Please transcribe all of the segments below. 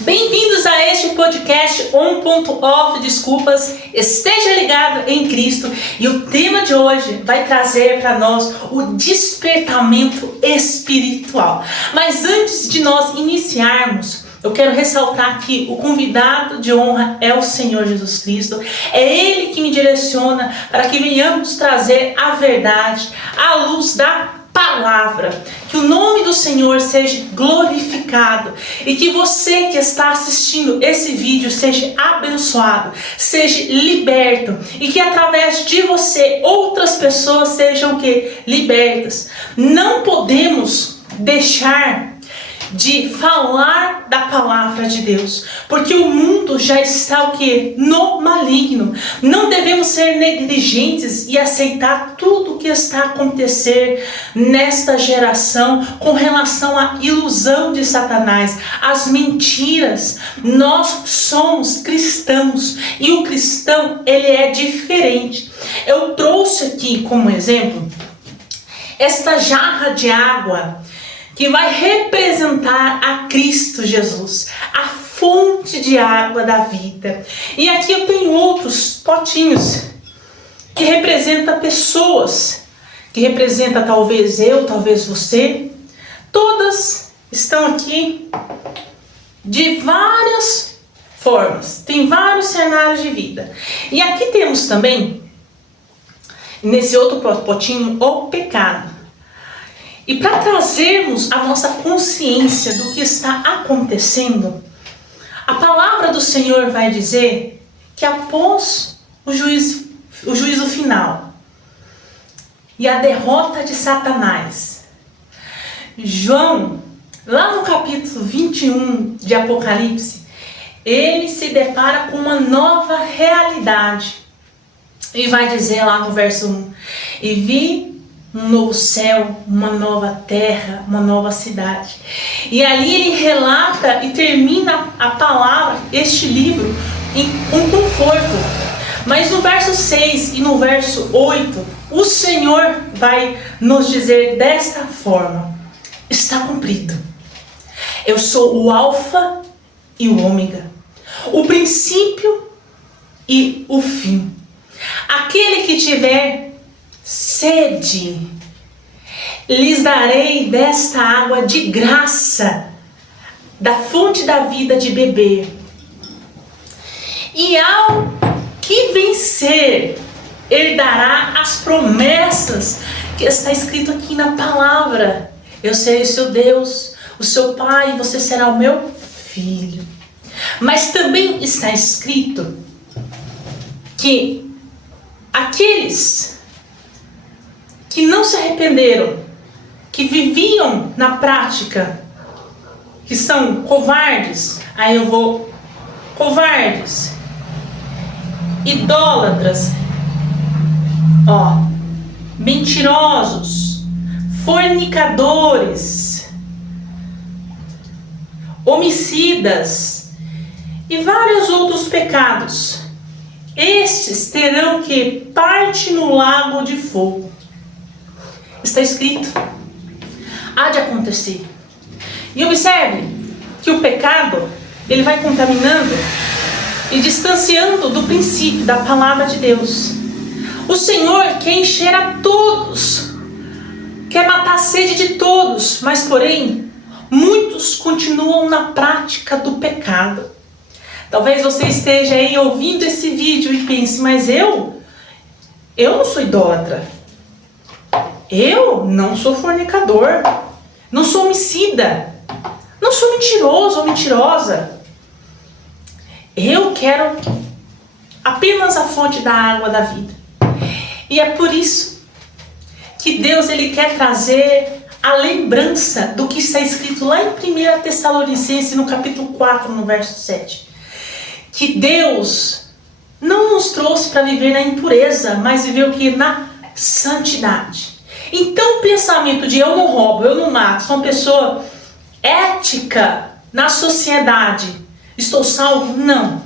Bem-vindos a este podcast On.Off Desculpas. Esteja ligado em Cristo e o tema de hoje vai trazer para nós o despertamento espiritual. Mas antes de nós iniciarmos, eu quero ressaltar que o convidado de honra é o Senhor Jesus Cristo. É Ele que me direciona para que venhamos trazer a verdade, a luz da palavra. Que o nome do Senhor seja glorificado e que você que está assistindo esse vídeo seja abençoado, seja liberto e que através de você outras pessoas sejam libertas. Não podemos deixar de falar da palavra de Deus, porque o mundo já está no maligno. Não devemos ser negligentes e aceitar tudo o que está acontecendo nesta geração com relação à ilusão de Satanás, as mentiras. Nós somos cristãos e o cristão ele é diferente. Eu trouxe aqui como exemplo esta jarra de água que vai representar a Cristo Jesus, a fonte de água da vida. E aqui eu tenho outros potinhos que representam pessoas, que representa talvez eu, talvez você. Todas estão aqui de várias formas, tem vários cenários de vida. E aqui temos também, nesse outro potinho, o pecado. E para trazermos a nossa consciência do que está acontecendo, a palavra do Senhor vai dizer que após o juízo final e a derrota de Satanás, João, lá no capítulo 21 de Apocalipse, ele se depara com uma nova realidade. E vai dizer lá no verso 1, e vi um novo céu, uma nova terra, uma nova cidade. E ali ele relata e termina a palavra, este livro, com conforto. Mas no verso 6 e no verso 8, o Senhor vai nos dizer desta forma: está cumprido. Eu sou o Alfa e o Ômega, o princípio e o fim. Aquele que tiver sede, lhes darei desta água de graça, da fonte da vida de beber. E ao que vencer, herdará as promessas que está escrito aqui na palavra. Eu serei seu Deus, o seu pai, e você será o meu filho. Mas também está escrito que aqueles que não se arrependeram, que viviam na prática, que são covardes, covardes, idólatras, mentirosos, fornicadores, homicidas e vários outros pecados, estes terão que parte no lago de fogo. Está escrito, há de acontecer. E observe que o pecado, ele vai contaminando e distanciando do princípio da palavra de Deus. O Senhor quer encher a todos, quer matar a sede de todos, mas porém, muitos continuam na prática do pecado. Talvez você esteja aí ouvindo esse vídeo e pense, mas eu não sou idólatra. Eu não sou fornicador, não sou homicida, não sou mentiroso ou mentirosa. Eu quero apenas a fonte da água da vida. E é por isso que Deus ele quer trazer a lembrança do que está escrito lá em 1 Tessalonicenses, no capítulo 4, no verso 7. Que Deus não nos trouxe para viver na impureza, mas viver na santidade. Então o pensamento de eu não roubo, eu não mato, sou uma pessoa ética na sociedade, estou salvo? Não.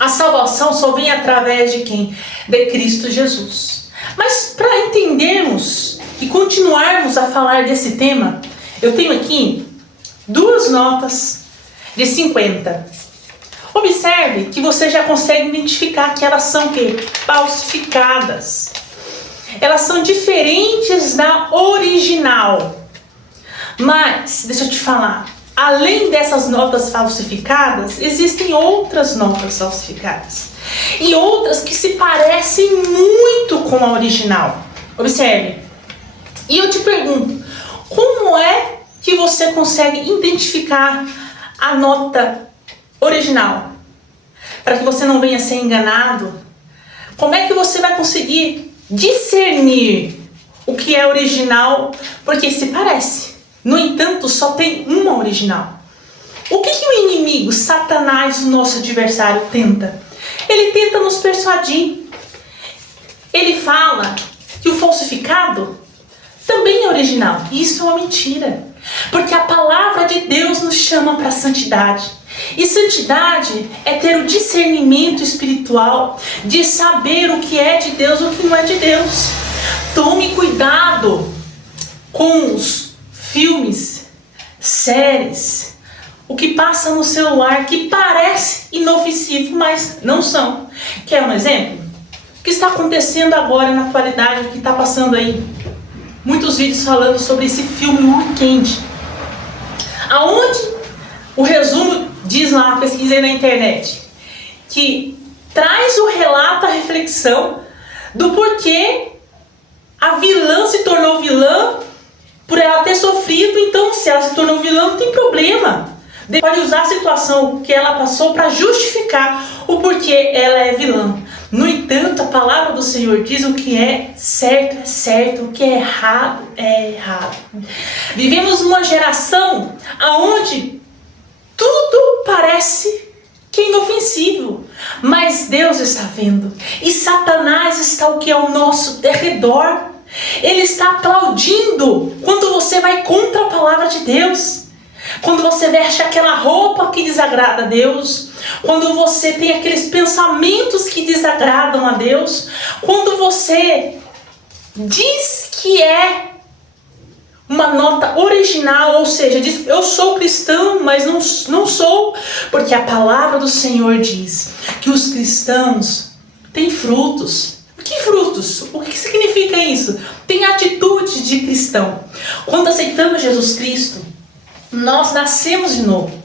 A salvação só vem através de quem? De Cristo Jesus. Mas para entendermos e continuarmos a falar desse tema, eu tenho aqui duas notas de 50. Observe que você já consegue identificar que elas são o quê? Falsificadas. Elas são diferentes da original. Mas, deixa eu te falar, além dessas notas falsificadas, existem outras notas falsificadas. E outras que se parecem muito com a original. Observe. E eu te pergunto, como é que você consegue identificar a nota original? Para que você não venha ser enganado. Como é que você vai conseguir discernir o que é original? Porque se parece. No entanto, só tem uma original. O que o inimigo, Satanás, o nosso adversário, tenta? Ele tenta nos persuadir. Ele fala que o falsificado também é original. E isso é uma mentira. Porque a palavra de Deus nos chama para a santidade. E santidade é ter o discernimento espiritual de saber o que é de Deus e o que não é de Deus. Tome cuidado com os filmes, séries, o que passa no celular que parece inofensivo, mas não são. Quer um exemplo? O que está acontecendo agora na atualidade, o que está passando aí? Muitos vídeos falando sobre esse filme Weekend. Aonde o resumo diz lá, pesquisei na internet, que traz o relato, a reflexão do porquê a vilã se tornou vilã por ela ter sofrido. Então, se ela se tornou vilã, não tem problema. Pode usar a situação que ela passou para justificar o porquê ela é vilã. No entanto, a palavra do Senhor diz o que é certo, o que é errado. Vivemos numa geração onde tudo parece que é inofensivo, mas Deus está vendo. E Satanás está o que é ao nosso derredor. Ele está aplaudindo quando você vai contra a palavra de Deus. Quando você veste aquela roupa que desagrada a Deus, quando você tem aqueles pensamentos que desagradam a Deus, quando você diz que é uma nota original, ou seja, diz eu sou cristão, mas não sou, porque a palavra do Senhor diz que os cristãos têm frutos. Que frutos? O que significa isso? Tem atitude de cristão. Quando aceitamos Jesus Cristo, nós nascemos de novo.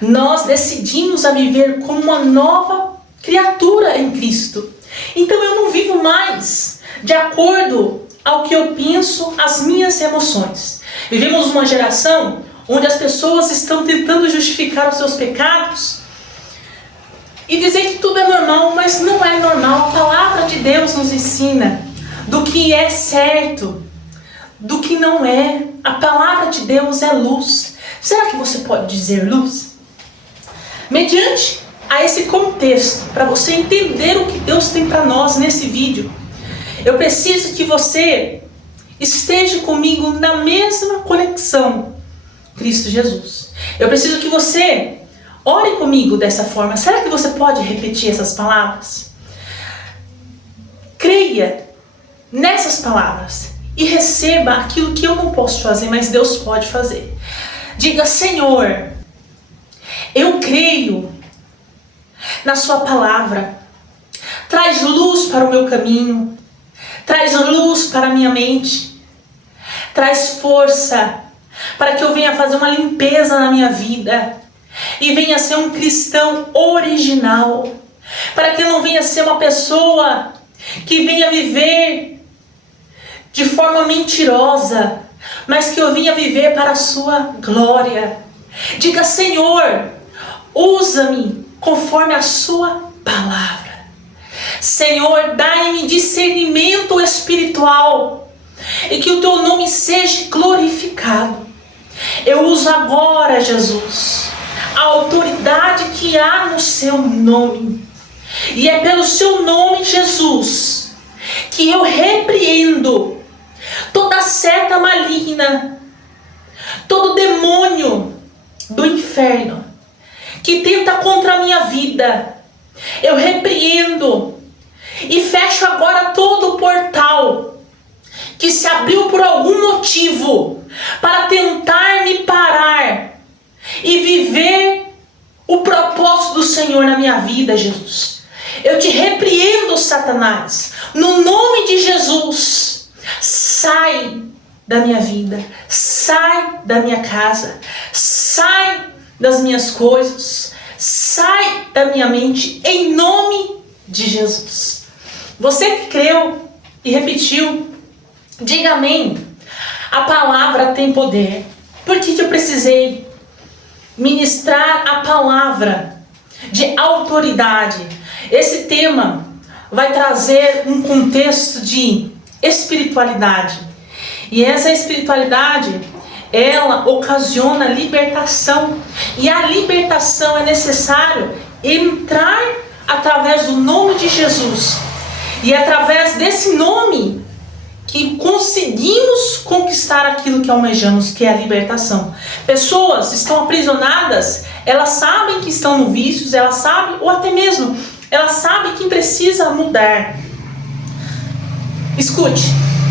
Nós decidimos a viver como uma nova criatura em Cristo. Então eu não vivo mais de acordo ao que eu penso, as minhas emoções. Vivemos uma geração onde as pessoas estão tentando justificar os seus pecados e dizer que tudo é normal, mas não é normal. A palavra de Deus nos ensina do que é certo, do que não é. A palavra de Deus é luz. Será que você pode dizer luz? Mediante a esse contexto, para você entender o que Deus tem para nós nesse vídeo, eu preciso que você esteja comigo na mesma conexão, Cristo Jesus. Eu preciso que você ore comigo dessa forma. Será que você pode repetir essas palavras? Creia nessas palavras e receba aquilo que eu não posso fazer, mas Deus pode fazer. Diga: Senhor, eu creio na sua palavra. Traz luz para o meu caminho. Traz luz para a minha mente. Traz força para que eu venha fazer uma limpeza na minha vida e venha ser um cristão original. Para que eu não venha ser uma pessoa que venha viver de forma mentirosa, mas que eu venha viver para a sua glória. Diga: Senhor, usa-me conforme a sua palavra. Senhor, dai-me discernimento espiritual e que o teu nome seja glorificado. Eu uso agora, Jesus, a autoridade que há no seu nome. E é pelo seu nome, Jesus, que eu repreendo toda seta maligna, todo demônio do inferno que tenta contra a minha vida. Eu repreendo e fecho agora todo o portal que se abriu por algum motivo para tentar me parar e viver o propósito do Senhor na minha vida, Jesus. Eu te repreendo, Satanás. No nome de Jesus, sai da minha vida, sai da minha casa, sai das minhas coisas, sai da minha mente, em nome de Jesus. Você que creu e repetiu, diga amém. A palavra tem poder. Por que eu precisei ministrar a palavra de autoridade? Esse tema vai trazer um contexto de espiritualidade. E essa espiritualidade, ela ocasiona libertação. E a libertação é necessário entrar através do nome de Jesus. E é através desse nome que conseguimos conquistar aquilo que almejamos, que é a libertação. Pessoas estão aprisionadas, elas sabem que estão no vício, elas sabem, ou até mesmo, elas sabem que precisa mudar. Escute,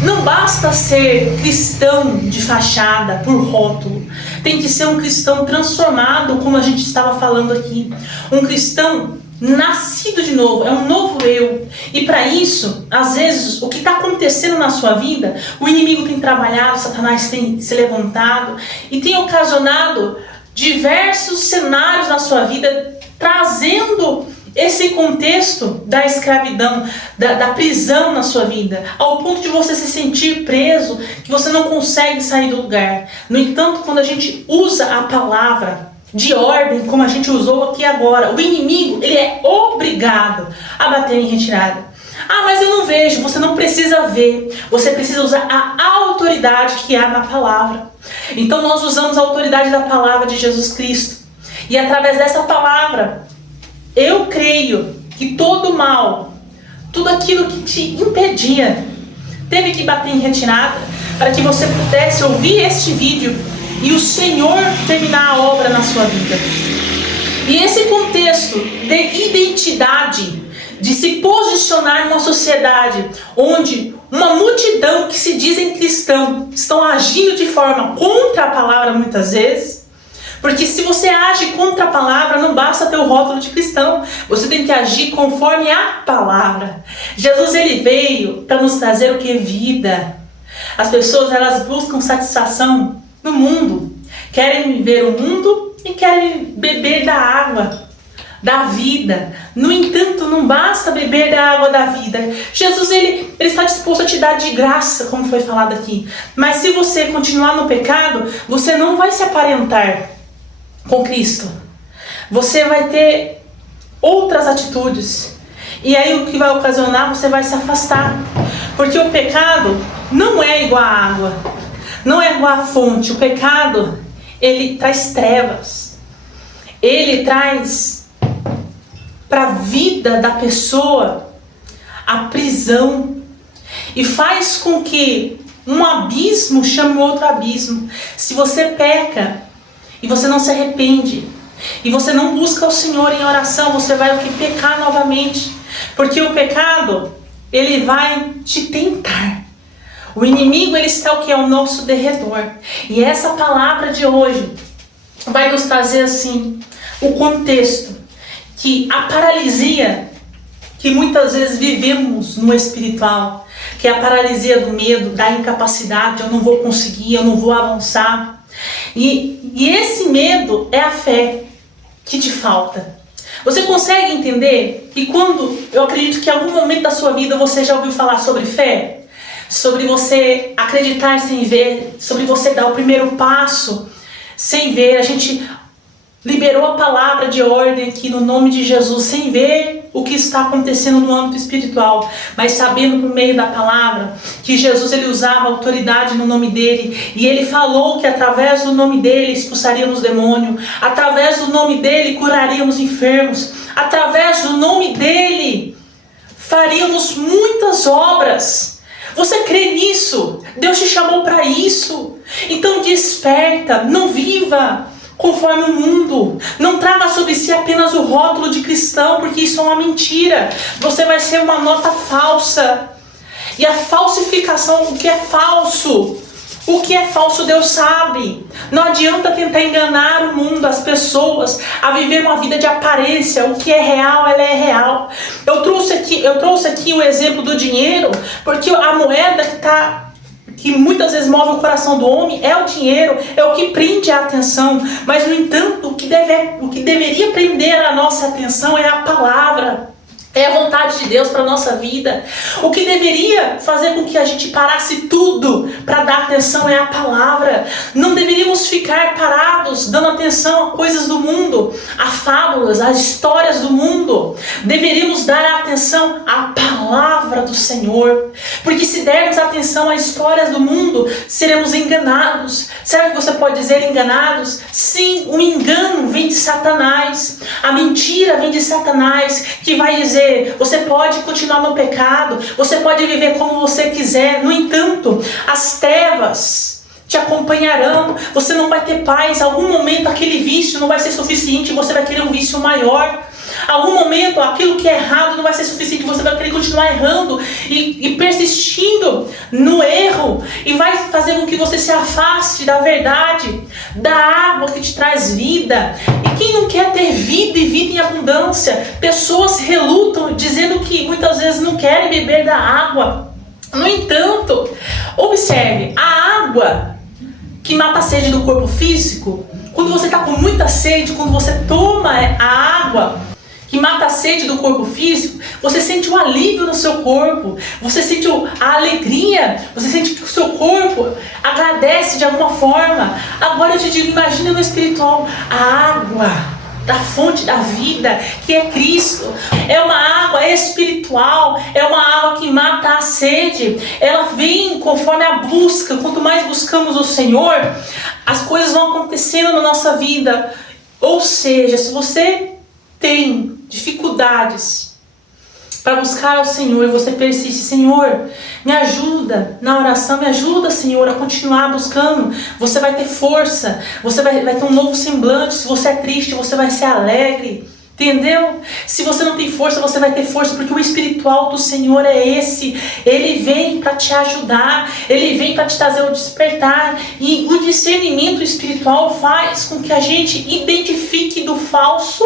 não basta ser cristão de fachada, por rótulo. Tem que ser um cristão transformado, como a gente estava falando aqui. Um cristão nascido de novo, é um novo eu. E para isso, às vezes, o que está acontecendo na sua vida, o inimigo tem trabalhado, Satanás tem se levantado e tem ocasionado diversos cenários na sua vida, trazendo esse contexto da escravidão, da prisão na sua vida, ao ponto de você se sentir preso, que você não consegue sair do lugar. No entanto, quando a gente usa a palavra de ordem, como a gente usou aqui agora, o inimigo, ele é obrigado a bater em retirada. Ah, mas eu não vejo. Você não precisa ver, você precisa usar a autoridade que há na palavra. Então nós usamos a autoridade da palavra de Jesus Cristo, e através dessa palavra, eu creio que todo mal, tudo aquilo que te impedia, teve que bater em retirada, para que você pudesse ouvir este vídeo e o Senhor terminar a obra na sua vida. E esse contexto de identidade, de se posicionar numa sociedade onde uma multidão que se dizem cristão estão agindo de forma contra a palavra muitas vezes, porque se você age contra a palavra, não basta ter o rótulo de cristão, você tem que agir conforme a palavra. Jesus, ele veio para nos trazer o que? Vida. As pessoas, elas buscam satisfação no mundo, querem viver o mundo e querem beber da água da vida. No entanto, não basta beber da água da vida. Jesus, ele está disposto a te dar de graça, como foi falado aqui. Mas se você continuar no pecado, você não vai se aparentar com Cristo. Você vai ter outras atitudes. E aí o que vai ocasionar, você vai se afastar. Porque o pecado não é igual à água, não é igual à fonte. O pecado, ele traz trevas. Ele traz para a vida da pessoa a prisão. E faz com que um abismo chame outro abismo. Se você peca e você não se arrepende, e você não busca o Senhor em oração, você vai o que? Pecar novamente. Porque o pecado, ele vai te tentar. O inimigo, ele está o que? Ao nosso derredor. E essa palavra de hoje vai nos trazer assim o contexto, que a paralisia que muitas vezes vivemos no espiritual, que é a paralisia do medo, da incapacidade, eu não vou conseguir, eu não vou avançar. E esse medo é a fé que te falta. Você consegue entender que quando, eu acredito que em algum momento da sua vida você já ouviu falar sobre fé? Sobre você acreditar sem ver, sobre você dar o primeiro passo sem ver. A gente liberou a palavra de ordem aqui no nome de Jesus, sem ver o que está acontecendo no âmbito espiritual, mas sabendo por meio da palavra que Jesus, ele usava autoridade no nome dele, e ele falou que através do nome dele expulsaríamos demônio, através do nome dele curaríamos enfermos, através do nome dele faríamos muitas obras. Você crê nisso? Deus te chamou para isso. Então desperta, não viva conforme o mundo. Não traga sobre si apenas o rótulo de cristão, porque isso é uma mentira. Você vai ser uma nota falsa. E a falsificação, o que é falso? O que é falso, Deus sabe. Não adianta tentar enganar o mundo, as pessoas, a viver uma vida de aparência. O que é real, ela é real. Eu trouxe aqui o exemplo do dinheiro, porque a moeda que muitas vezes move o coração do homem é o dinheiro, é o que prende a atenção. Mas, no entanto, o que deveria prender a nossa atenção é a palavra. É a vontade de Deus para a nossa vida. O que deveria fazer com que a gente parasse tudo para dar atenção é a palavra. Não deveríamos ficar parados dando atenção a coisas do mundo, a fábulas, as histórias do mundo. Deveríamos dar atenção à palavra do Senhor. Porque se dermos atenção às histórias do mundo, seremos enganados. Será que você pode dizer enganados? Sim, o engano vem de Satanás. A mentira vem de Satanás, que vai dizer: você pode continuar no pecado, você pode viver como você quiser. No entanto, as trevas te acompanharão, você não vai ter paz. Em algum momento aquele vício não vai ser suficiente, você vai querer um vício maior. Em algum momento aquilo que é errado não vai ser suficiente, você vai querer continuar errando e persistindo no erro, e vai fazer com que você se afaste da verdade, da água que te traz vida. E quem não quer ter vida e vida em abundância? Pessoas relutam dizendo que muitas vezes não querem beber da água. No entanto, observe, a água que mata a sede do corpo físico, quando você está com muita sede, quando você toma a água que mata a sede do corpo físico, você sente um alívio no seu corpo, você sente a alegria, você sente que o seu corpo agradece de alguma forma. Agora eu te digo, imagina no espiritual, a água da fonte da vida, que é Cristo, é uma água espiritual, é uma água que mata a sede. Ela vem conforme a busca. Quanto mais buscamos o Senhor, as coisas vão acontecendo na nossa vida. Ou seja, se você tem dificuldades para buscar ao Senhor e você persiste: Senhor, me ajuda na oração, me ajuda, Senhor, a continuar buscando, você vai ter força, você vai ter um novo semblante. Se você é triste, você vai ser alegre. Entendeu? Se você não tem força, você vai ter força, porque o espiritual do Senhor é esse. Ele vem para te ajudar, ele vem para te trazer o despertar. E o discernimento espiritual faz com que a gente identifique do falso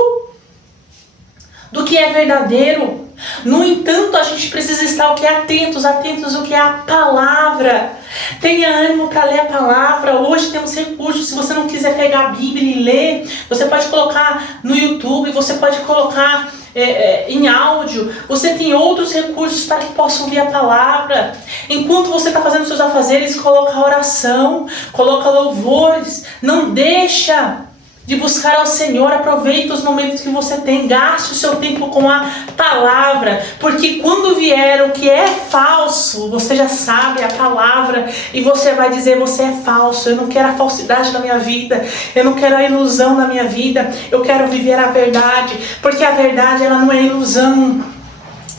do que é verdadeiro. No entanto, a gente precisa estar atentos ao que é a palavra. Tenha ânimo para ler a palavra. Hoje temos recursos. Se você não quiser pegar a Bíblia e ler, você pode colocar no YouTube, você pode colocar em áudio. Você tem outros recursos para que possa ouvir a palavra. Enquanto você está fazendo seus afazeres, coloca a oração, coloca louvores. Não deixa de buscar ao Senhor. Aproveita os momentos que você tem, gaste o seu tempo com a palavra, porque quando vier o que é falso, você já sabe a palavra, e você vai dizer: você é falso, eu não quero a falsidade na minha vida, eu não quero a ilusão na minha vida, eu quero viver a verdade, porque a verdade, ela não é ilusão.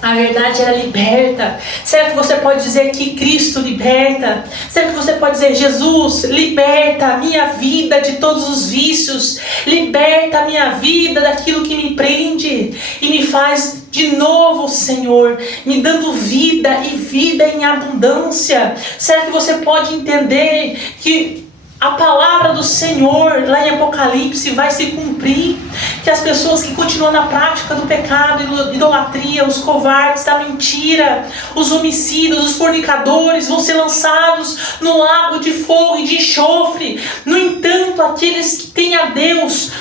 A verdade, ela liberta. Será que você pode dizer que Cristo liberta? Será que você pode dizer: Jesus, liberta a minha vida de todos os vícios, liberta a minha vida daquilo que me prende e me faz de novo, Senhor, me dando vida e vida em abundância? Será que você pode entender que a palavra do Senhor, lá em Apocalipse, vai se cumprir? Que as pessoas que continuam na prática do pecado, idolatria, os covardes, a mentira, os homicidas, os fornicadores, vão ser lançados no lago de fogo e de enxofre. No entanto, aqueles que têm a Deus,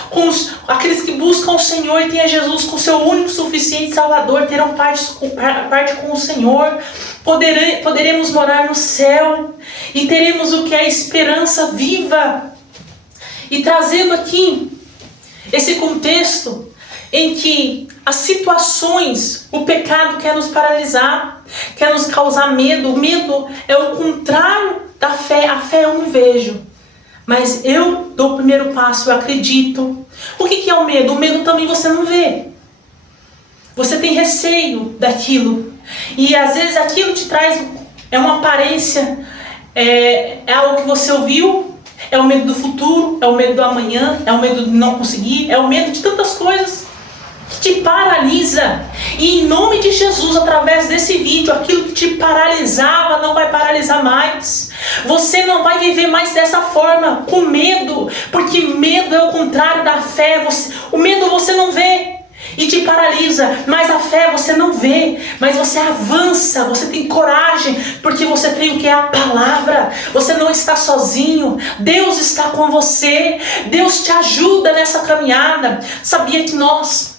aqueles que buscam o Senhor e têm a Jesus como seu único suficiente Salvador, terão parte com o Senhor. Poderemos morar no céu e teremos o que é a esperança viva. E trazendo aqui esse contexto em que as situações, o pecado quer nos paralisar, quer nos causar medo. O medo é o contrário da fé. A fé eu não vejo, mas eu dou o primeiro passo, eu acredito. O que é o medo? O medo também você não vê. Você tem receio daquilo. E às vezes aquilo te traz uma aparência, é algo que você ouviu, é o medo do futuro, é o medo do amanhã, é o medo de não conseguir, é o medo de tantas coisas que te paralisa. E em nome de Jesus, através desse vídeo, aquilo que te paralisava não vai paralisar mais. Você não vai viver mais dessa forma, com medo, porque medo é o contrário da fé. O medo você não vê e te paralisa, mas a fé você não vê, mas você avança, você tem coragem, porque você tem o que é a palavra. Você não está sozinho, Deus está com você, Deus te ajuda nessa caminhada. Sabia que nós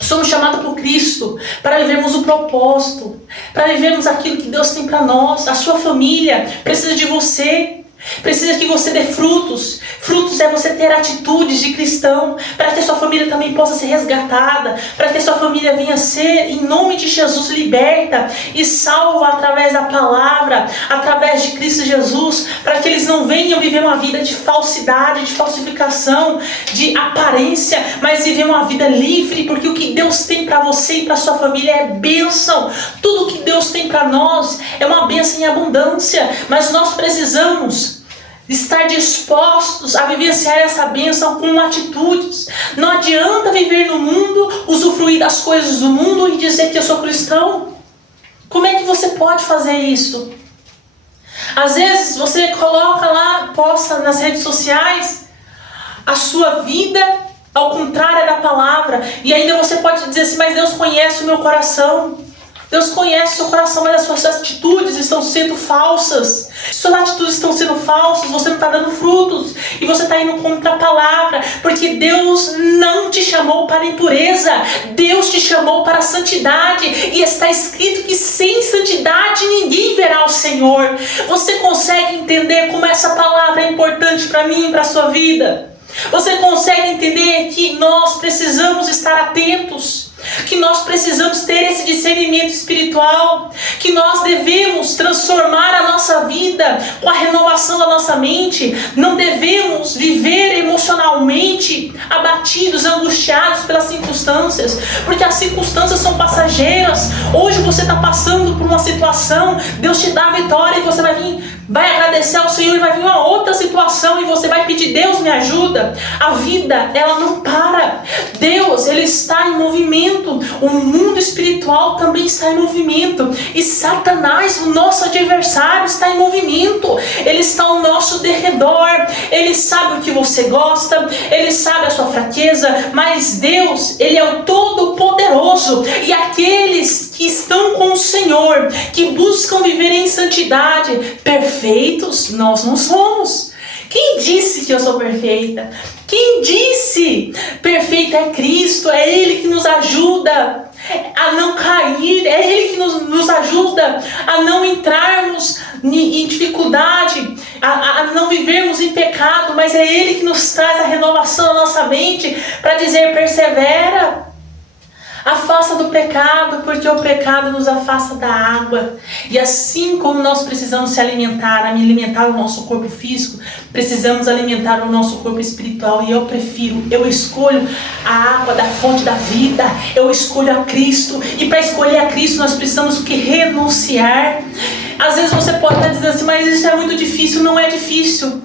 somos chamados por Cristo para vivermos o propósito, para vivermos aquilo que Deus tem para nós. A sua família precisa de você. Precisa que você dê frutos. Frutos é você ter atitudes de cristão, para que a sua família também possa ser resgatada, para que a sua família venha ser, em nome de Jesus, liberta e salva através da palavra, através de Cristo Jesus, para que eles não venham viver uma vida de falsidade, de falsificação, de aparência, mas viver uma vida livre, porque o que Deus tem para você e para sua família é bênção. Tudo que Deus tem para nós é uma bênção em abundância, mas nós precisamos estar dispostos a vivenciar essa bênção com atitudes. Não adianta viver no mundo, usufruir das coisas do mundo e dizer que eu sou cristão. Como é que você pode fazer isso? Às vezes você coloca lá, posta nas redes sociais a sua vida ao contrário da palavra, e ainda você pode dizer assim, mas Deus conhece o meu coração. Deus conhece o seu coração, mas as suas atitudes estão sendo falsas. Se suas atitudes estão sendo falsas, você não está dando frutos. E você está indo contra a palavra. Porque Deus não te chamou para a impureza. Deus te chamou para a santidade. E está escrito que sem santidade ninguém verá o Senhor. Você consegue entender como essa palavra é importante para mim e para a sua vida? Você consegue entender que nós precisamos estar atentos? Que nós precisamos ter esse discernimento espiritual, que nós devemos transformar a nossa vida com a renovação da nossa mente. Não devemos viver emocionalmente abatidos, angustiados pelas circunstâncias, porque as circunstâncias são passageiras. Hoje você está passando por uma situação, Deus te dá a vitória e você vai agradecer ao Senhor, e vai vir uma outra situação e você vai pedir, Deus me ajuda. A vida, ela não para. Deus, Ele está em movimento. O mundo espiritual também está em movimento. E Satanás, o nosso adversário, está em movimento. Ele está ao nosso derredor. Ele sabe o que você gosta, Ele sabe a sua fraqueza, mas Deus, Ele é o Todo-Poderoso. E aqueles que estão com o Senhor, que buscam viver em santidade, perfeitos nós não somos. Quem disse que eu sou perfeita? Quem disse? Perfeito é Cristo, é Ele que nos ajuda a não cair, é Ele que nos ajuda a não entrarmos em dificuldade, a não vivermos em pecado, mas é Ele que nos traz a renovação da nossa mente para dizer, persevera. Afasta do pecado, porque o pecado nos afasta da água. E assim como nós precisamos se alimentar o nosso corpo físico, precisamos alimentar o nosso corpo espiritual. E eu escolho a água da fonte da vida. Eu escolho a Cristo. E para escolher a Cristo nós precisamos o que? Renunciar. Às vezes você pode estar dizendo assim, mas isso é muito difícil. Não é difícil.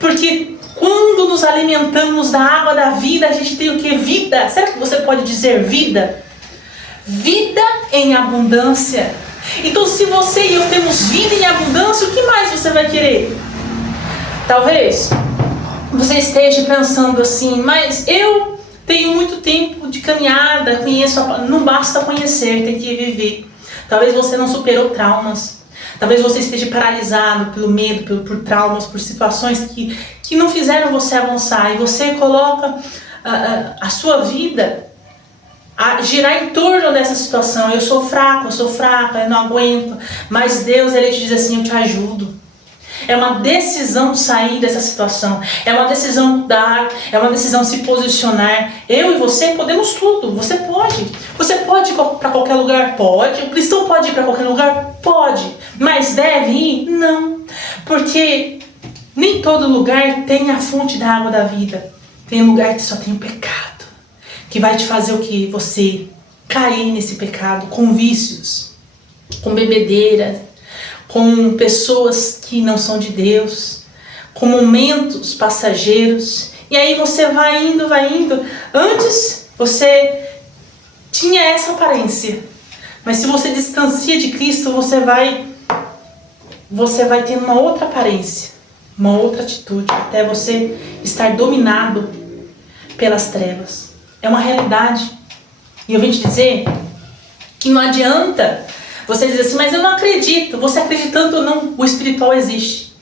Porque quando nos alimentamos da água da vida, a gente tem o que? Vida. Será que você pode dizer vida? Vida em abundância. Então, se você e eu temos vida em abundância, o que mais você vai querer? Talvez você esteja pensando assim, mas eu tenho muito tempo de caminhada, não basta conhecer, tem que viver. Talvez você não superou traumas. Talvez você esteja paralisado pelo medo, por traumas, por situações que não fizeram você avançar. E você coloca a sua vida a girar em torno dessa situação. Eu sou fraco, eu não aguento. Mas Deus, Ele te diz assim, eu te ajudo. É uma decisão sair dessa situação. É uma decisão mudar. É uma decisão se posicionar. Eu e você podemos tudo. Você pode. Você pode ir para qualquer lugar? Pode. O cristão pode ir para qualquer lugar? Pode. Mas deve ir? Não. Porque nem todo lugar tem a fonte da água da vida. Tem lugar que só tem o pecado. Que vai te fazer o que? Você cair nesse pecado. Com vícios. Com bebedeira. Com pessoas que não são de Deus, com momentos passageiros, e aí você vai indo. Antes você tinha essa aparência, mas se você distancia de Cristo, você vai você vai ter uma outra aparência, uma outra atitude, até você estar dominado pelas trevas. É uma realidade. E eu vim te dizer que não adianta você dizer assim, mas eu não acredito. Você acreditando ou não, o espiritual existe.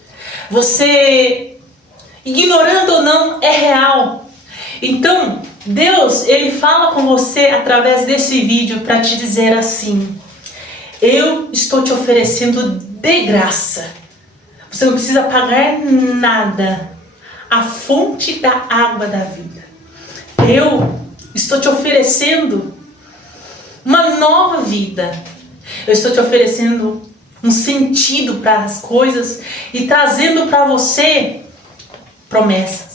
Você ignorando ou não, é real. Então, Deus, Ele fala com você através desse vídeo para te dizer assim: eu estou te oferecendo de graça. Você não precisa pagar nada. A fonte da água da vida. Eu estou te oferecendo uma nova vida. Eu estou te oferecendo um sentido para as coisas e trazendo para você promessas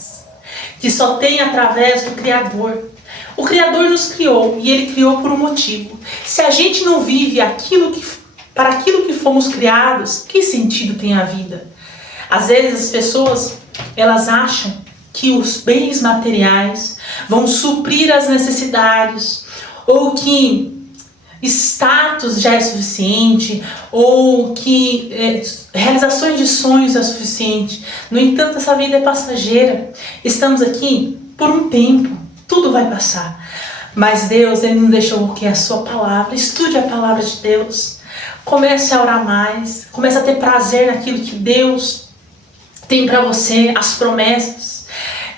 que só tem através do Criador. O Criador nos criou e Ele criou por um motivo. Se a gente não vive para aquilo que fomos criados, que sentido tem a vida? Às vezes as pessoas, elas acham que os bens materiais vão suprir as necessidades, ou que status já é suficiente, ou que realizações de sonhos é suficiente. No entanto, essa vida é passageira. Estamos aqui por um tempo, tudo vai passar. Mas Deus, Ele não deixou que a sua palavra, estude a palavra de Deus, comece a orar mais, comece a ter prazer naquilo que Deus tem para você, as promessas.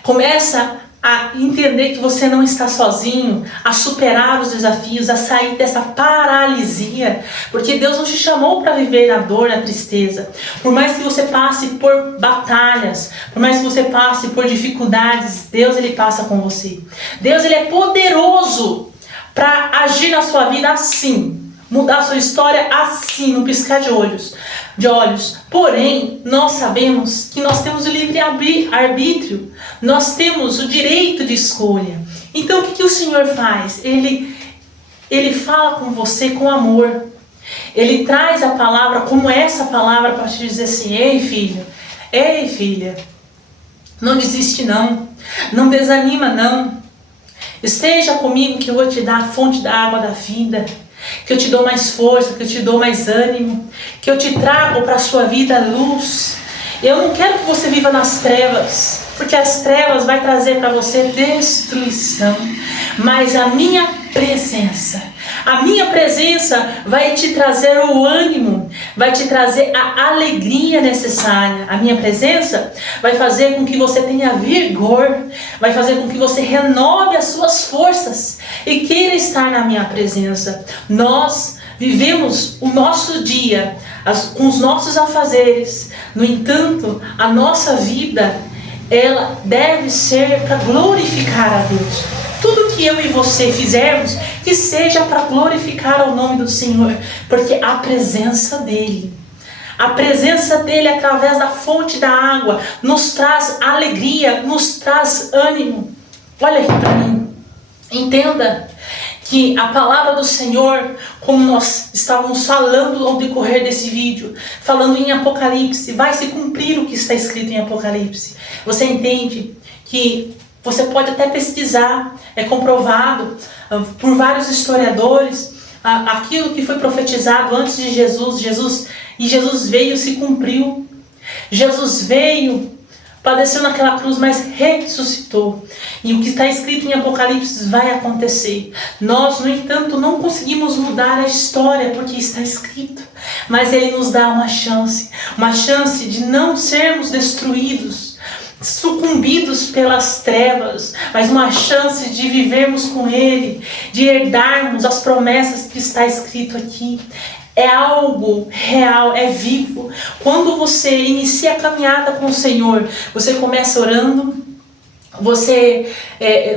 Começa a entender que você não está sozinho, a superar os desafios, a sair dessa paralisia, porque Deus não te chamou para viver na dor, na tristeza. Por mais que você passe por batalhas, por mais que você passe por dificuldades, Deus, Ele passa com você. Deus, Ele é poderoso para agir na sua vida assim, mudar a sua história assim, no piscar de olhos. Porém, nós sabemos que nós temos o livre arbítrio, nós temos o direito de escolha. Então, o que o Senhor faz? Ele fala com você com amor. Ele traz a palavra como essa palavra para te dizer assim: ei filho, ei filha, não desiste não, não desanima não. Esteja comigo que eu vou te dar a fonte da água da vida, que eu te dou mais força, que eu te dou mais ânimo, que eu te trago para a sua vida luz. Eu não quero que você viva nas trevas, porque as trevas vai trazer para você destruição. Mas a minha presença vai te trazer o ânimo, vai te trazer a alegria necessária. A minha presença vai fazer com que você tenha vigor, vai fazer com que você renove as suas forças e queira estar na minha presença. Nós vivemos o nosso dia com os nossos afazeres. No entanto, a nossa vida, ela deve ser para glorificar a Deus. Tudo que eu e você fizermos, que seja para glorificar o nome do Senhor, porque a presença dEle através da fonte da água, nos traz alegria, nos traz ânimo. Olha aqui para mim, entenda que a palavra do Senhor, como nós estávamos falando ao decorrer desse vídeo, falando em Apocalipse, vai se cumprir o que está escrito em Apocalipse. Você entende que você pode até pesquisar, é comprovado por vários historiadores, aquilo que foi profetizado antes de Jesus veio, se cumpriu. Jesus veio, padeceu naquela cruz, mas ressuscitou. E o que está escrito em Apocalipse vai acontecer. Nós, no entanto, não conseguimos mudar a história porque está escrito. Mas Ele nos dá uma chance de não sermos destruídos, sucumbidos pelas trevas, mas uma chance de vivermos com Ele, de herdarmos as promessas que está escrito aqui. É algo real, é vivo. Quando você inicia a caminhada com o Senhor, você começa orando,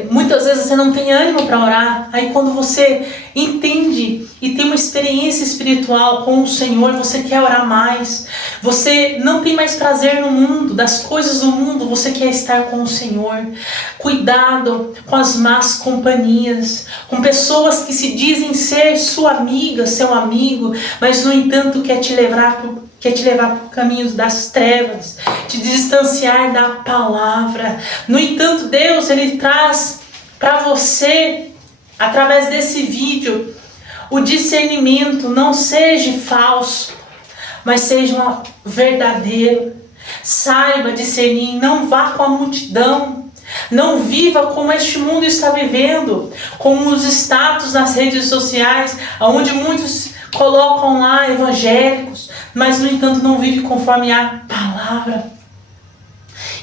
muitas vezes você não tem ânimo para orar. Aí quando você entende e tem uma experiência espiritual com o Senhor, você quer orar mais. Você não tem mais prazer no mundo, das coisas do mundo, você quer estar com o Senhor. Cuidado com as más companhias, com pessoas que se dizem ser sua amiga, seu amigo, mas no entanto quer te levar por caminhos das trevas, te distanciar da palavra. No entanto, Deus, Ele traz para você, através desse vídeo, o discernimento. Não seja falso. mas seja verdadeiro. Saiba discernir, não vá com a multidão. Não viva como este mundo está vivendo, com os status nas redes sociais, onde muitos colocam lá evangélicos, mas no entanto não vive conforme a palavra.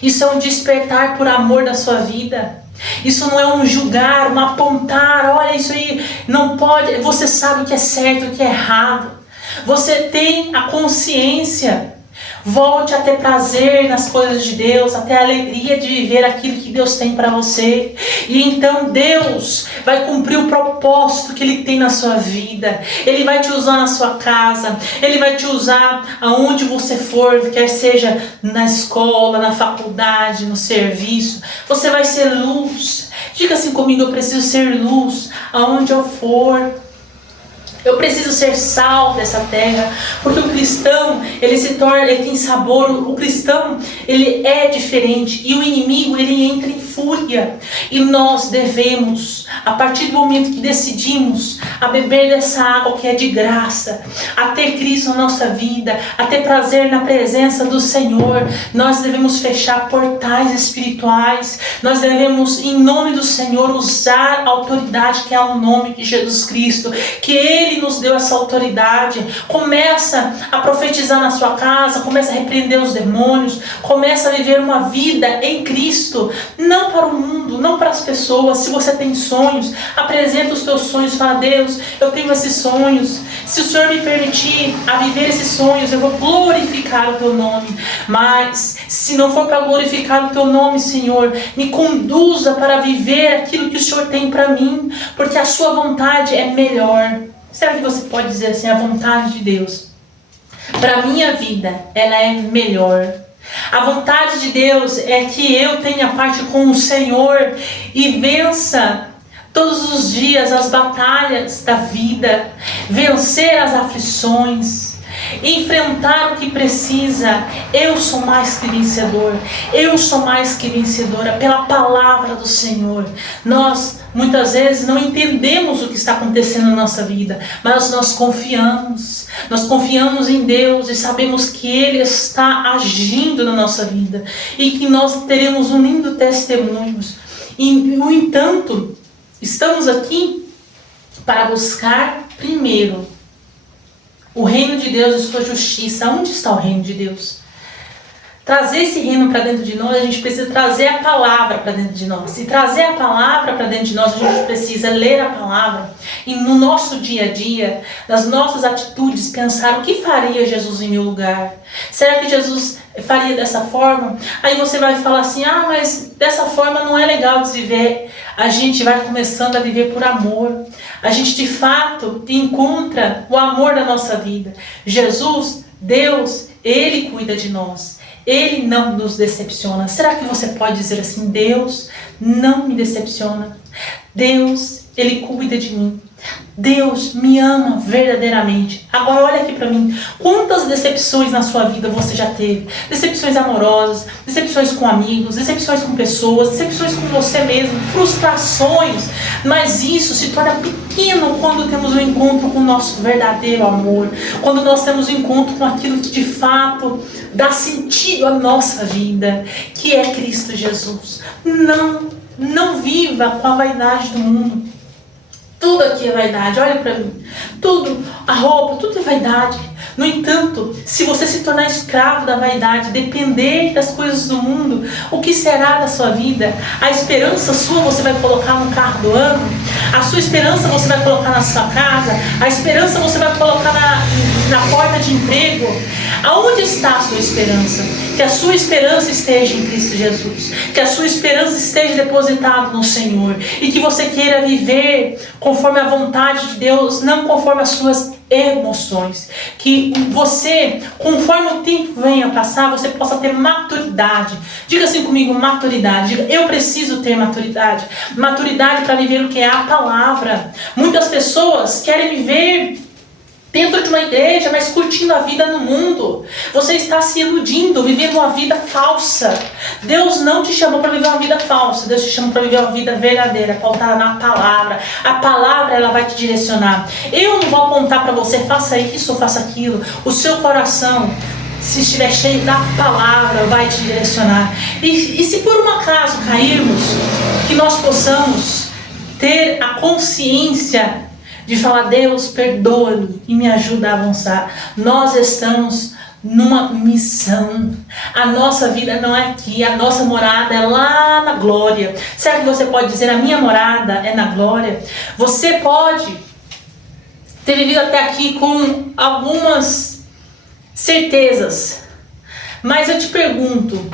Isso é um despertar por amor da sua vida. Isso não é um julgar, um apontar, olha isso aí, não pode, você sabe o que é certo, o que é errado. Você tem a consciência. Volte a ter prazer nas coisas de Deus, a ter a alegria de viver aquilo que Deus tem para você. E então Deus vai cumprir o propósito que Ele tem na sua vida. Ele vai te usar na sua casa, Ele vai te usar aonde você for, quer seja na escola, na faculdade, no serviço. Você vai ser luz. Diga assim comigo, eu preciso ser luz aonde eu for. Eu preciso ser sal dessa terra, porque o cristão, ele tem sabor, o cristão, ele é diferente, e o inimigo, ele entra em fúria, e nós devemos, a partir do momento que decidimos a beber dessa água que é de graça, a ter Cristo na nossa vida, a ter prazer na presença do Senhor, nós devemos fechar portais espirituais, nós devemos, em nome do Senhor, usar a autoridade que é o nome de Jesus Cristo, que Ele nos deu essa autoridade. Começa a profetizar na sua casa, começa a repreender os demônios, começa a viver uma vida em Cristo, não para o mundo, não para as pessoas. Se você tem sonhos, apresenta os teus sonhos, fala: Deus, eu tenho esses sonhos, se o Senhor me permitir a viver esses sonhos, eu vou glorificar o teu nome. Mas se não for para glorificar o teu nome, Senhor, me conduza para viver aquilo que o Senhor tem para mim, porque a sua vontade é melhor. Será que você pode dizer assim, a vontade de Deus para a minha vida, ela é melhor? A vontade de Deus é que eu tenha parte com o Senhor e vença todos os dias as batalhas da vida, vencer as aflições, enfrentar o que precisa. Eu sou mais que vencedor, eu sou mais que vencedora pela palavra do Senhor. Nós muitas vezes não entendemos o que está acontecendo na nossa vida, mas nós confiamos em Deus e sabemos que Ele está agindo na nossa vida e que nós teremos um lindo testemunho. E, no entanto, estamos aqui para buscar primeiro o reino de Deus e sua justiça. Onde está o reino de Deus? Trazer esse reino para dentro de nós, a gente precisa trazer a palavra para dentro de nós. E trazer a palavra para dentro de nós, a gente precisa ler a palavra. E no nosso dia a dia, nas nossas atitudes, pensar: o que faria Jesus em meu lugar? Será que Jesus faria dessa forma? Aí você vai falar assim: ah, mas dessa forma não é legal de se viver. A gente vai começando a viver por amor. A gente de fato encontra o amor da nossa vida. Jesus, Deus, Ele cuida de nós. Ele não nos decepciona. Será que você pode dizer assim: Deus não me decepciona? Deus, Ele cuida de mim. Deus me ama verdadeiramente. Agora olha aqui para mim. Quantas decepções na sua vida você já teve? Decepções amorosas, decepções com amigos, decepções com pessoas, decepções com você mesmo, frustrações. Mas isso se torna pequeno quando temos um encontro com o nosso verdadeiro amor. Quando nós temos um encontro com aquilo que de fato dá sentido à nossa vida, que é Cristo Jesus. Não viva com a vaidade do mundo. Tudo aqui é vaidade, olha para mim. Tudo, a roupa, tudo é vaidade. No entanto, se você se tornar escravo da vaidade, depender das coisas do mundo, o que será da sua vida? A esperança sua você vai colocar no carro do ano? A sua esperança você vai colocar na sua casa? A esperança você vai colocar na porta de emprego? Aonde está a sua esperança? Que a sua esperança esteja em Cristo Jesus. Que a sua esperança esteja depositada no Senhor. E que você queira viver conforme a vontade de Deus, não conforme as suas emoções. Que você, conforme o tempo venha a passar, você possa ter maturidade. Diga assim comigo: maturidade. Diga: eu preciso ter maturidade. Maturidade para viver o que é a palavra. Muitas pessoas querem viver dentro de uma igreja, mas curtindo a vida no mundo. Você está se iludindo, vivendo uma vida falsa. Deus não te chamou para viver uma vida falsa. Deus te chamou para viver uma vida verdadeira, pautada na palavra. A palavra, ela vai te direcionar. Eu não vou apontar para você, faça isso ou faça aquilo. O seu coração, se estiver cheio da palavra, vai te direcionar. E se por um acaso cairmos, que nós possamos ter a consciência de falar: Deus, perdoa-me e me ajuda a avançar. Nós estamos numa missão. A nossa vida não é aqui, a nossa morada é lá na glória. Será que você pode dizer: a minha morada é na glória? Você pode ter vivido até aqui com algumas certezas, mas eu te pergunto: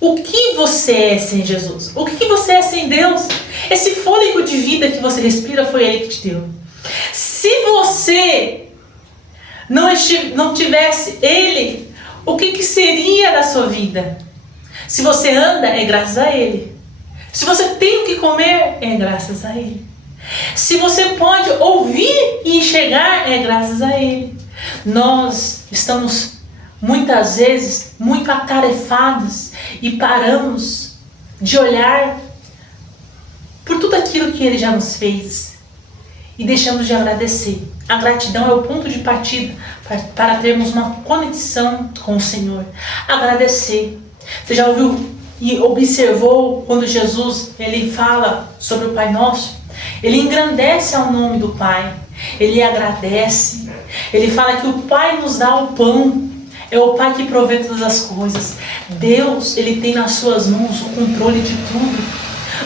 o que você é sem Jesus? O que você é sem Deus? Esse fôlego de vida que você respira foi Ele que te deu. Se você não tivesse Ele, o que seria da sua vida? Se você anda, é graças a Ele. Se você tem o que comer, é graças a Ele. Se você pode ouvir e enxergar, é graças a Ele. Nós estamos muitas vezes muito atarefados e paramos de olhar por tudo aquilo que Ele já nos fez e deixamos de agradecer. A gratidão é o ponto de partida para termos uma conexão com o Senhor. Agradecer. Você já ouviu e observou quando Jesus ele fala sobre o Pai Nosso? Ele engrandece ao nome do Pai. Ele agradece. Ele fala que o Pai nos dá o pão. É o Pai que provê todas as coisas. Deus, Ele tem nas suas mãos o controle de tudo.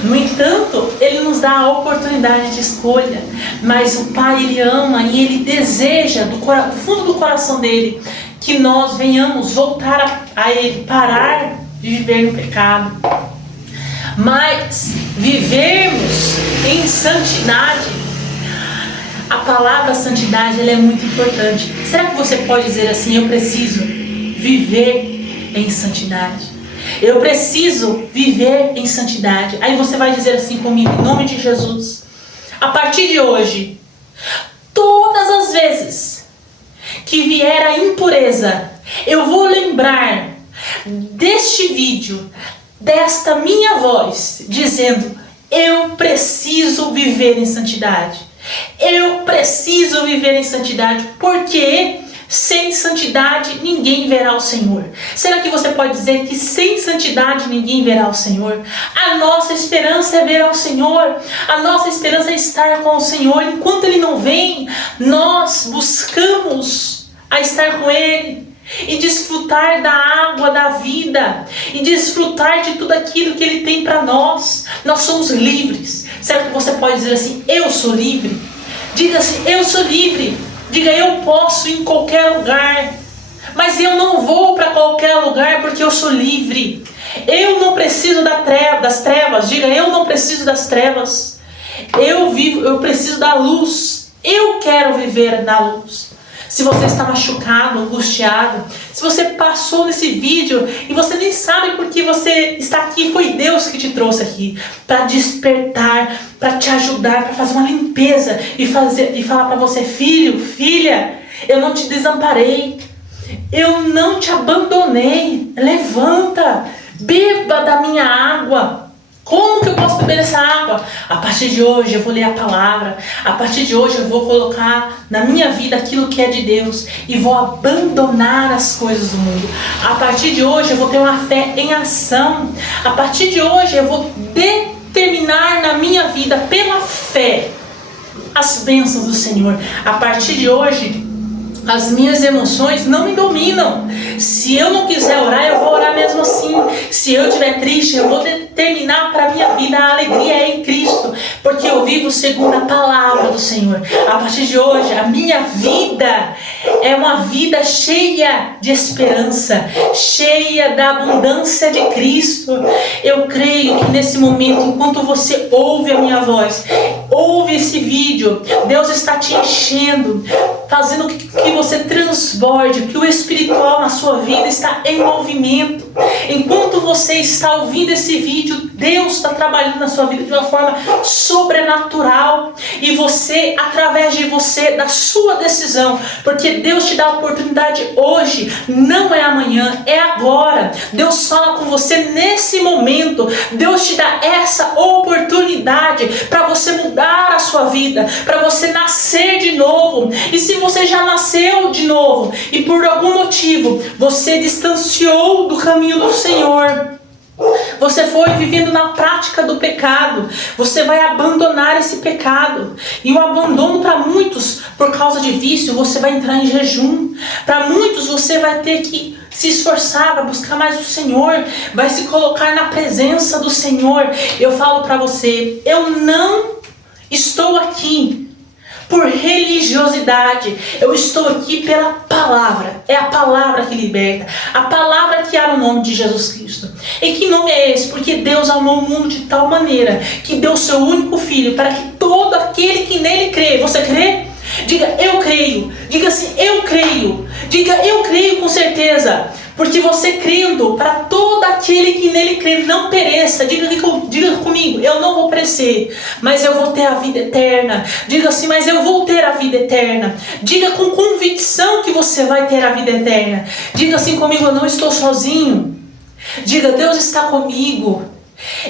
No entanto, Ele nos dá a oportunidade de escolha. Mas o Pai, Ele ama e Ele deseja do fundo do coração dEle que nós venhamos voltar a Ele, parar de viver no pecado. Mas vivermos em santidade. A palavra santidade ela é muito importante. Será que você pode dizer assim: eu preciso viver em santidade? Eu preciso viver em santidade. Aí você vai dizer assim comigo, em nome de Jesus: a partir de hoje, todas as vezes que vier a impureza, eu vou lembrar deste vídeo, desta minha voz, dizendo: eu preciso viver em santidade. Eu preciso viver em santidade, porque sem santidade ninguém verá o Senhor. Será que você pode dizer que sem santidade ninguém verá o Senhor? A nossa esperança é ver ao Senhor. A nossa esperança é estar com o Senhor. Enquanto Ele não vem, nós buscamos a estar com Ele e desfrutar da água da vida e desfrutar de tudo aquilo que Ele tem para nós. Nós somos livres. Será que você pode dizer assim: eu sou livre? Diga assim: eu sou livre. Diga: eu posso ir em qualquer lugar, mas eu não vou para qualquer lugar porque eu sou livre. Eu não preciso das trevas. Diga: eu não preciso das trevas. Eu preciso da luz. Eu quero viver na luz. Se você está machucado, angustiado, se você passou nesse vídeo e você nem sabe por que você está aqui, foi Deus que te trouxe aqui para despertar, para te ajudar, para fazer uma limpeza e falar para você: filho, filha, eu não te desamparei, eu não te abandonei. Levanta, beba da minha água. Como que eu posso beber essa água? A partir de hoje eu vou ler a palavra. A partir de hoje eu vou colocar na minha vida aquilo que é de Deus e vou abandonar as coisas do mundo. A partir de hoje eu vou ter uma fé em ação. A partir de hoje eu vou determinar na minha vida pela fé as bênçãos do Senhor. A partir de hoje as minhas emoções não me dominam. Se eu não quiser orar, eu vou orar mesmo assim. Se eu estiver triste, eu vou determinar para a minha vida a alegria em Cristo, porque eu vivo segundo a palavra do Senhor. A partir de hoje, a minha vida é uma vida cheia de esperança, cheia da abundância de Cristo. Eu creio que nesse momento, enquanto você ouve a minha voz, ouve esse vídeo, Deus está te enchendo, fazendo que você transborde, que o espiritual na sua vida está em movimento. Enquanto você está ouvindo esse vídeo, Deus está trabalhando na sua vida de uma forma sobrenatural. E você, através de você, da sua decisão, porque Deus te dá a oportunidade hoje, não é amanhã, é agora. Deus fala com você nesse momento. Deus te dá essa oportunidade para você mudar a sua vida, para você nascer de novo. E se você já nasceu de novo e por algum motivo você distanciou do caminho do Senhor, você foi vivendo na prática do pecado, você vai abandonar esse pecado. E o abandono, para muitos, por causa de vício, você vai entrar em jejum. Para muitos, você vai ter que se esforçar para buscar mais o Senhor, vai se colocar na presença do Senhor. Eu falo para você, eu não estou aqui por religiosidade, eu estou aqui pela palavra. É a palavra que liberta, a palavra que há no nome de Jesus Cristo. E que nome é esse? Porque Deus amou o mundo de tal maneira que deu o seu único filho, para que todo aquele que nele crê. Você crê? Diga, eu creio. Diga assim, eu creio. Diga, eu creio com certeza. Porque você crendo, para todo aquele que nele crê não pereça. Diga comigo, eu não vou perecer, mas eu vou ter a vida eterna. Diga assim, mas eu vou ter a vida eterna. Diga com convicção que você vai ter a vida eterna. Diga assim comigo, eu não estou sozinho. Diga, Deus está comigo.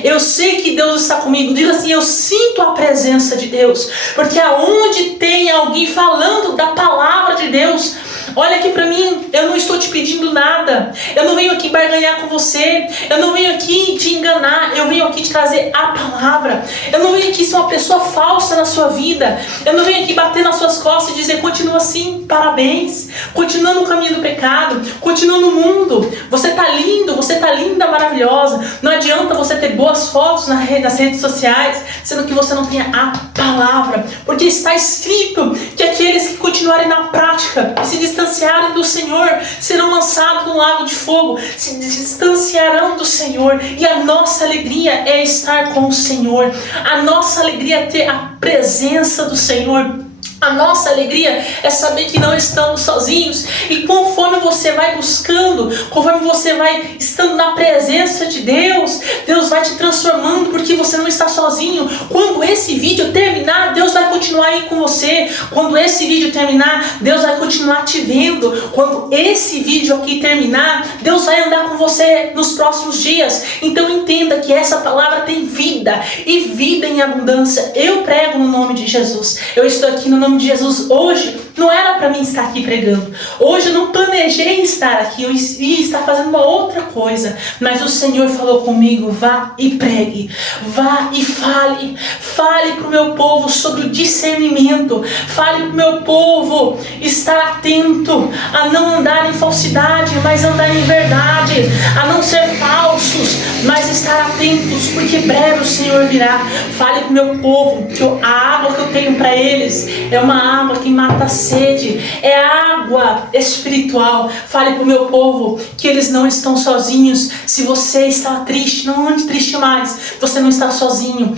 Eu sei que Deus está comigo. Diga assim, eu sinto a presença de Deus. Porque aonde tem alguém falando da palavra de Deus, olha aqui para mim, eu não estou te pedindo nada. Eu não venho aqui barganhar com você. Eu não venho aqui te enganar. Eu venho aqui te trazer a palavra. Eu não venho aqui ser uma pessoa falsa na sua vida. Eu não venho aqui bater nas suas costas e dizer, continua assim, parabéns. Continua no caminho do pecado. Continua no mundo. Você tá lindo, você tá linda, maravilhosa. Não adianta você ter boas fotos nas redes sociais, sendo que você não tenha a palavra. Porque está escrito que aqueles que continuarem na prática e se distanciarem do Senhor serão lançados no lago de fogo. Se distanciarão do Senhor. E a nossa alegria é estar com o Senhor. A nossa alegria é ter a presença do Senhor. A nossa alegria é saber que não estamos sozinhos. E conforme você vai buscando, conforme você vai estando na presença de Deus, Deus vai te transformando, porque você não está sozinho. Quando esse vídeo terminar, Deus vai continuar aí com você. Quando esse vídeo terminar, Deus vai continuar te vendo. Quando esse vídeo aqui terminar, Deus vai andar com você nos próximos dias. Então entenda que essa palavra tem vida, e vida em abundância. Eu prego no nome de Jesus. Eu estou aqui no nome de Jesus hoje. Não era para mim estar aqui pregando. Hoje eu não planejei estar aqui, eu ia estar fazendo uma outra coisa. Mas o Senhor falou comigo, vá e pregue, vá e fale. Fale para o meu povo sobre o discernimento. Fale para o meu povo estar atento a não andar em falsidade, mas andar em verdade. A não ser falsos, mas estar atentos, porque breve o Senhor virá. Fale para o meu povo que a água que eu tenho para eles é uma água que mata a sede, é água espiritual. Fale para o meu povo que eles não estão sozinhos. Se você está triste, não ande triste mais. Você não está sozinho.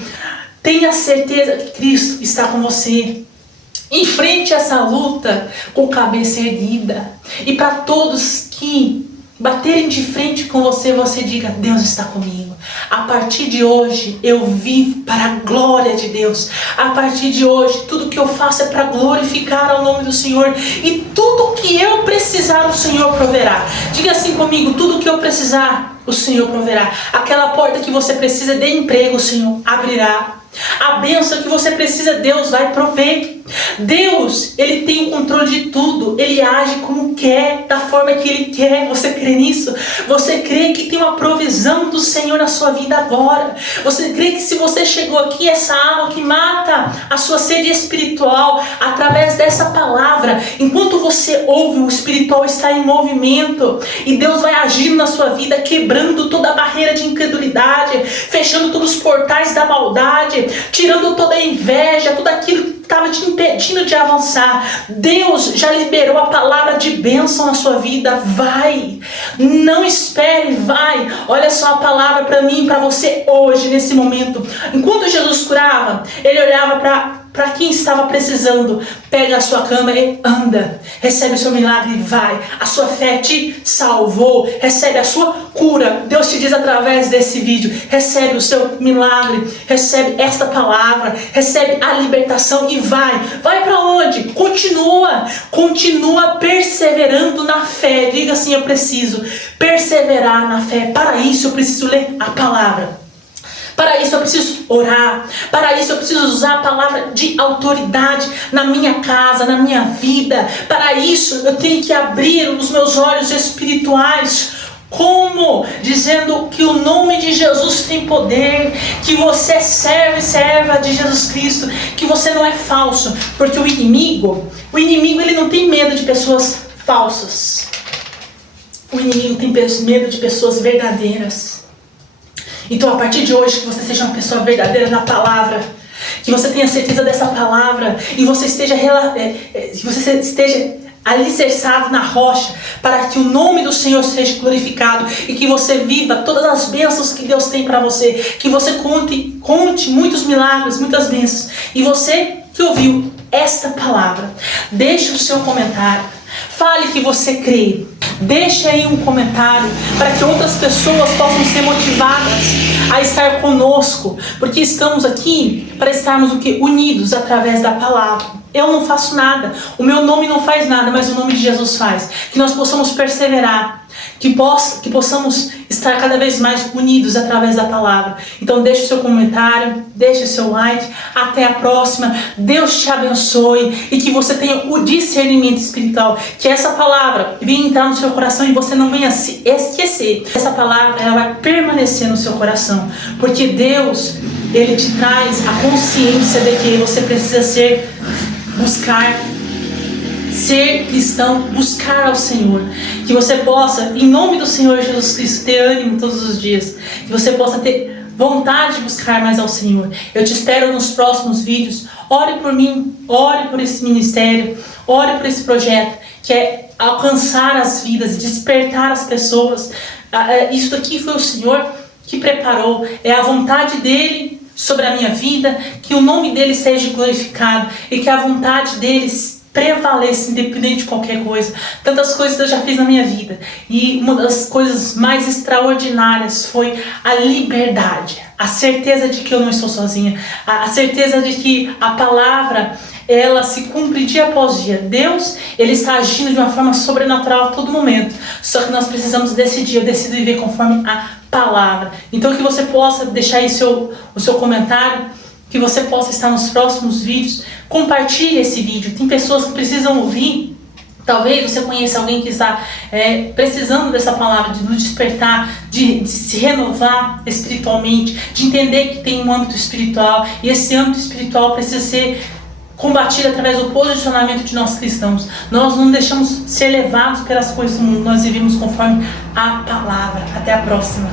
Tenha certeza que Cristo está com você. Enfrente essa luta com cabeça erguida. E para todos que baterem de frente com você, você diga, Deus está comigo. A partir de hoje eu vivo para a glória de Deus. A partir de hoje tudo que eu faço é para glorificar ao nome do Senhor. E tudo que eu precisar o Senhor proverá. Diga assim comigo, tudo que eu precisar o Senhor proverá. Aquela porta que você precisa de emprego, o Senhor abrirá. A bênção que você precisa, Deus vai prover. Deus, Ele tem o controle de tudo. Ele age como quer, da forma que Ele quer. Você crê nisso? Você crê que tem uma provisão do Senhor na sua vida agora? Você crê que se você chegou aqui, essa água que mata a sua sede espiritual, através dessa palavra, enquanto você ouve, o espiritual está em movimento. E Deus vai agindo na sua vida, quebrando toda a barreira de incredulidade, fechando todos os portais da maldade, tirando toda a inveja, tudo aquilo que estava te impedindo permitindo de avançar. Deus já liberou a palavra de bênção na sua vida. Vai, não espere, vai. Olha só a palavra para mim, para você hoje, nesse momento. Enquanto Jesus curava, ele olhava para quem estava precisando. Pega a sua cama e anda. Recebe o seu milagre e vai. A sua fé te salvou. Recebe a sua cura. Deus te diz através desse vídeo. Recebe o seu milagre. Recebe esta palavra. Recebe a libertação e vai. Vai para onde? Continua. Continua perseverando na fé. Diga assim: eu preciso perseverar na fé. Para isso eu preciso ler a palavra. Para isso eu preciso orar. Para isso eu preciso usar a palavra de autoridade na minha casa, na minha vida. Para isso eu tenho que abrir os meus olhos espirituais. Como? Dizendo que o nome de Jesus tem poder, que você serve, serva de Jesus Cristo, que você não é falso, porque o inimigo ele não tem medo de pessoas falsas. O inimigo tem medo de pessoas verdadeiras. Então, a partir de hoje, que você seja uma pessoa verdadeira na palavra, que você tenha certeza dessa palavra e você esteja alicerçado na rocha, para que o nome do Senhor seja glorificado e que você viva todas as bênçãos que Deus tem para você, que você conte muitos milagres, muitas bênçãos. E você que ouviu esta palavra, deixe o seu comentário, fale que você crê. Deixe aí um comentário para que outras pessoas possam ser motivadas a estar conosco, porque estamos aqui para estarmos unidos através da palavra. Eu não faço nada, o meu nome não faz nada, mas o nome de Jesus faz. Que nós possamos perseverar, que possamos estar cada vez mais unidos através da palavra. Então deixe o seu comentário, deixe o seu like. Até a próxima. Deus te abençoe e que você tenha o discernimento espiritual. Que essa palavra venha entrar no seu coração e você não venha se esquecer. Essa palavra ela vai permanecer no seu coração, porque Deus ele te traz a consciência de que você precisa ser cristão, buscar ao Senhor. Que você possa, em nome do Senhor Jesus Cristo, ter ânimo todos os dias. Que você possa ter vontade de buscar mais ao Senhor. Eu te espero nos próximos vídeos. Ore por mim, ore por esse ministério, ore por esse projeto, que é alcançar as vidas, despertar as pessoas. Isso aqui foi o Senhor que preparou. É a vontade dEle sobre a minha vida, que o nome dEle seja glorificado e que a vontade dEle prevaleça independente de qualquer coisa. Tantas coisas eu já fiz na minha vida e uma das coisas mais extraordinárias foi a liberdade, a certeza de que eu não estou sozinha, a certeza de que a palavra ela se cumpre dia após dia. Deus, ele está agindo de uma forma sobrenatural a todo momento. Só que nós precisamos decidir. Eu decido viver conforme a palavra. Então que você possa deixar aí o seu comentário, que você possa estar nos próximos vídeos. Compartilhe esse vídeo. Tem pessoas que precisam ouvir. Talvez você conheça alguém que está precisando dessa palavra, de nos despertar, de se renovar espiritualmente, de entender que tem um âmbito espiritual. E esse âmbito espiritual precisa ser combatido através do posicionamento de nós cristãos. Nós não deixamos ser levados pelas coisas do mundo. Nós vivemos conforme a palavra. Até a próxima.